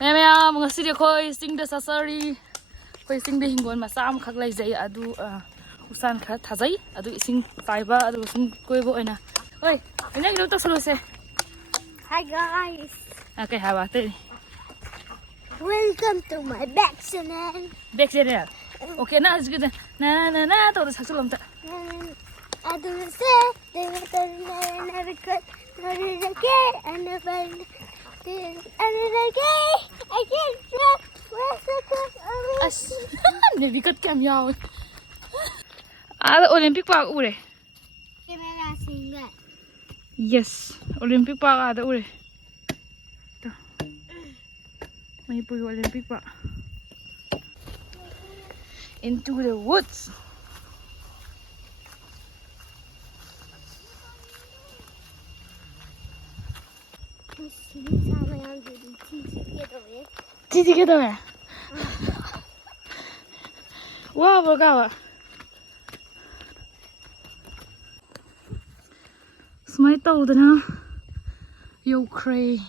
Ma'am, ngasi khoi sing the sasari. Khoi sing the hingon ma sam khak lai zai adu usan kha thajai adu ising paiba adu sum koibo oina. Oi, ina gilo tak salo se. Hi guys. Okay, ha ba te. Welcome to my back channel. Back channel. Okay, na is good. Na to the sasalom ta. I do the same. They never cut. Another day, another day. I can't drop. Where's the cut? As. Ne bikat kam yaw. Ada Olympic Park ure. Camera singer. Yes, Olympic Park ada ure. To. May puy Olympic Park. Into the woods. Titi ke daw ya? Wow, bagawa. Smai tàu đó na. Ukraine.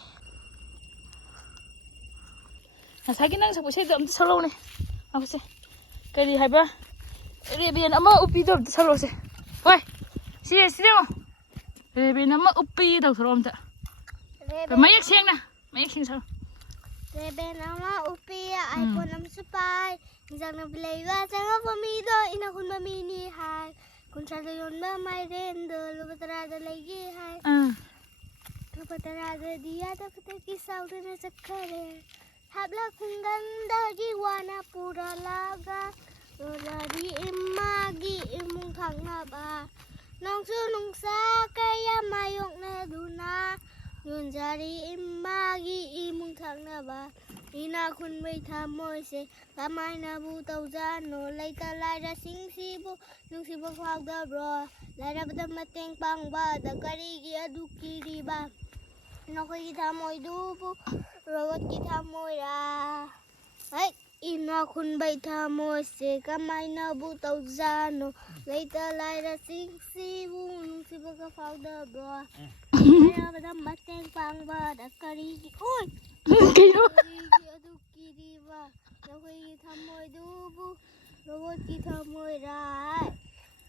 Sakin nang sabu sai dam salo ne. Aku se. Kali hai ba? Rebian ama upi dam salo se. Oi. Si mo. Rebian ama upi dam salo am ta. Mayak seng na. Mayak seng salo. Rebian ama upi iPhone am supai. Jang na bilaiwa jang pamido ina kun mamini hai. Kun sa yon ba mai rendo lubatra da lagi hai. Lubatra da dia da pata kisau da na sakare. Habla kunganda jiwana pura laga. Loradi imagi imung thangna ba. Nong su nong sa kaya mayok na duna. Yun jari imagi imung thangna ba. Ina kun bay thamoy se kamay na butaw jano laita lara sing sibo nung sibo kwag da bro lara bada mateng pang ba da karigi aduki riba no ko thamoy dubu robot ki thamoy ra ay ina kun bay thamoy se kamay na butaw jano laita lara sing sibo nung sibo kwag da bro lara bada mateng pang ba da karigi oy Kayo. Nakoy thamoy dubu, robot ki thamoy rai.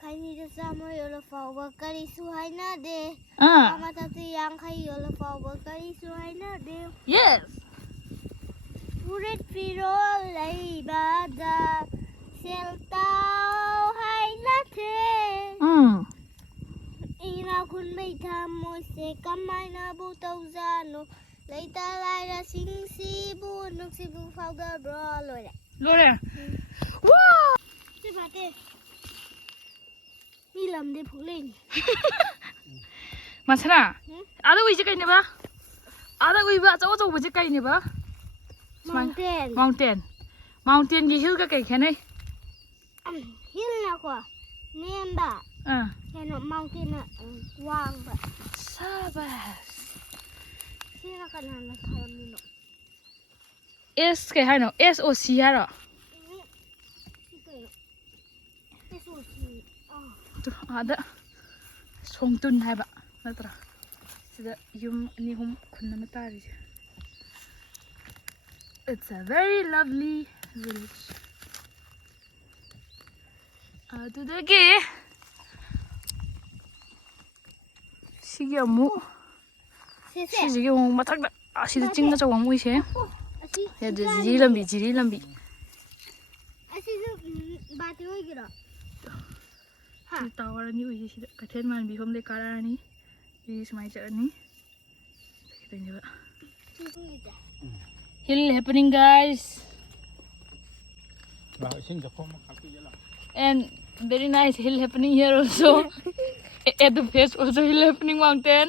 Kani da samoy ola fawa kari suhay na de. Mama tati yang kay ola fawa kari suhay na de. Yes. Puret piro lay bada, seltaw hay na te. Ina kun may thamoy se kamay na butaw zano. Laita laira sing sibu nung sibu powder bro lore. Lore. Wow. Si mate. Milam de phulin. Masana. Ada ui je kai ne ba? Ada ui ba chaw chaw je kai ne ba? Mountain. Mountain. Mountain gi hill ka kai khanai. Hill na ko. Nemba. Keno mountain na wang ba. Sabas. Sina kana na khalam no. S kai hai no. S O C ha ro. Ada songtun hai ba. Natra. Sida yum ni hum khunna ma tari. It's a very lovely village. Adudagi Sige amu Sige amu matak da asida chingna chawang mui se ya jiri lambi Asi bati hoy gira ha tawara ni ui sida kathen man bi hom le karani bi smai cha ni kita ni ba hill happening guys and very nice hill happening here also at the face also hill happening mountain